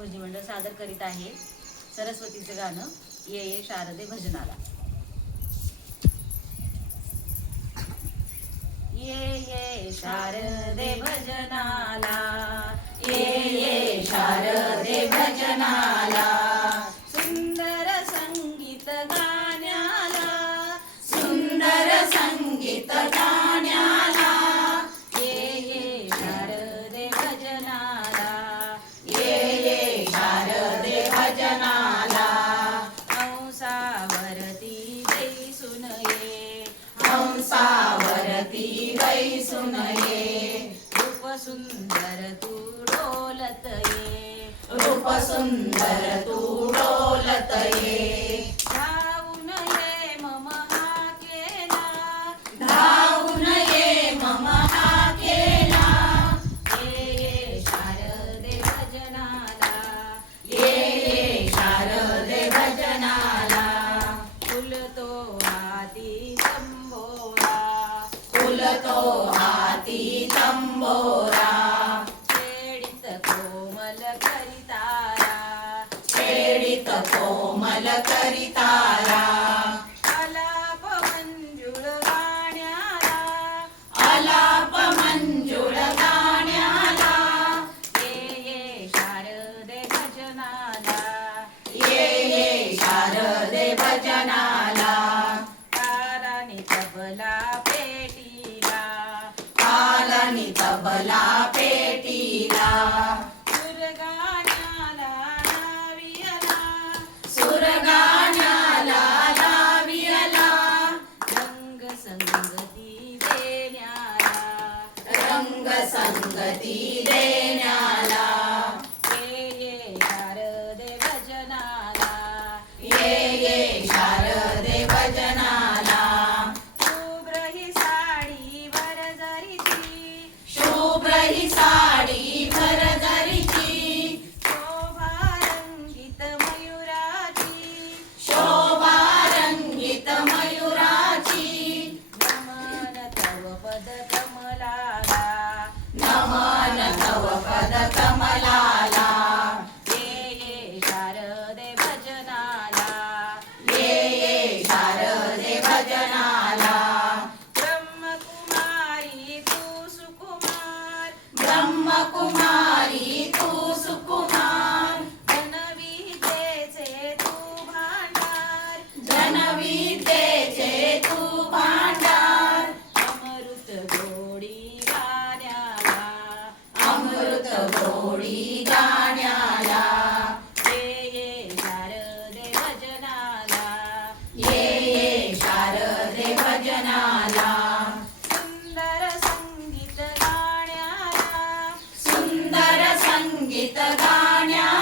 भजी मंडळ सादर करीत आहे सरस्वतीचं गाणं ये ये शारदे भजनाला। ये ये शारदे भजनाला, ये ये शारदे भजनाला, सुंदर संगीत गाण्याला, सुंदर संगीत गाण्याला, ये ये शारदे भजनाला, ये ये शारदे भजनाला, हंसावरती बैसून ये, हंसावरती बैसून ये, रूप सुंदर तू डोलत ये, रूप सुंदर तू डोलत ये, धावून ये मम हाकेला, धावून ये मम हाकेला, ये ये शारदे भजनाला, ये ये शारदे भजनाला, फुलतो हाती तंबोरा, फुलतो हाती तंबोरा, छेडित कोमल करितारा, छेडित कोमल करितारा, आलाप मंजुळ गाण्याला, आलाप मंजुळ गाण्याला, ये ये शारदे भजनाला, ये ये शारदे भजनाला, तालानी तबला पेटीला, तालानी तबला पेटीला, सुरगाण्याला लावियला, सुरगाण्याला लावियला, रंग संगती देण्याला, रंग संगती देण्याला, ये ये शारदे भजनाला, ये ये शारदे भजनाला, शुभ्र ही साडी भरजरीची, शुभ्र ही साडी भरजरीची, शोभा रंगीत मयुराची, शोभा रंगीत मयुराची, नमन तव पद कमलाला, नमन तव पद कमलाला, ये ये शारदे भजनाला, ये ये शारदे भजनाला, ब्रह्मकुमारी तू सुकुमार, ब्रह्मकुमारी तू सुकुमार, जनविद्येचे तू भांडार, जनविद्येचे तू भांडार, अमृत गोडी गाण्याला, अमृत गोडी गाण्याला, ये ये शारदे भजनाला, ये ये शारदे भजनाला, सुंदर संगीत गाण्याला, सुंदर संगीत गाण्याला,